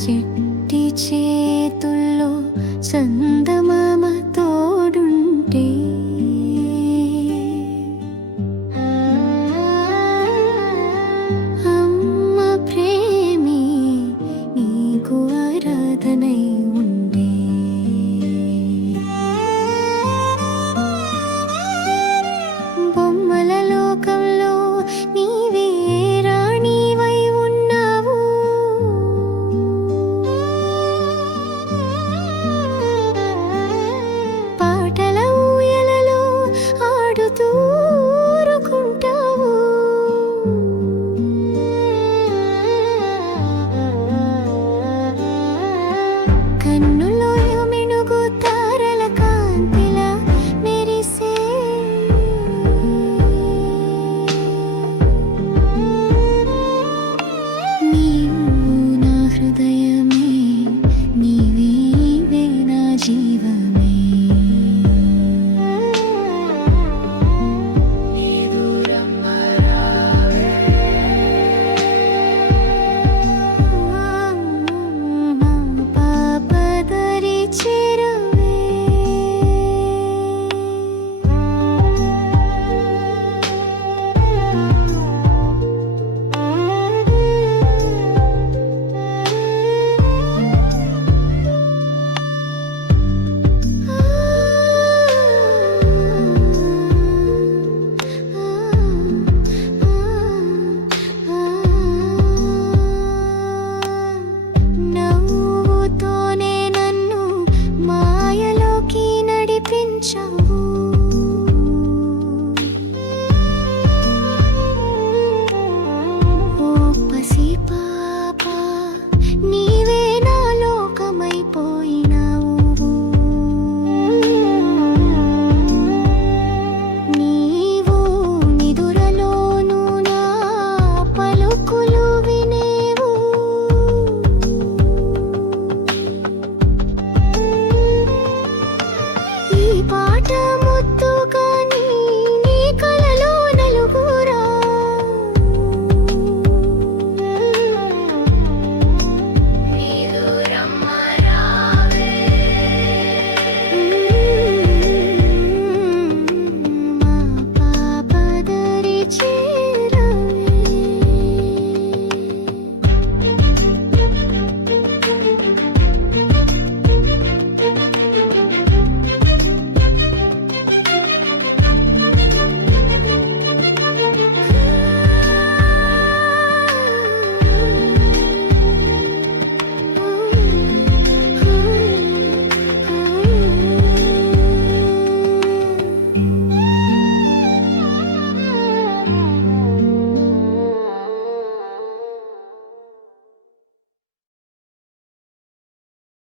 చెట్టి చేతుల్లో చంద్ర me. you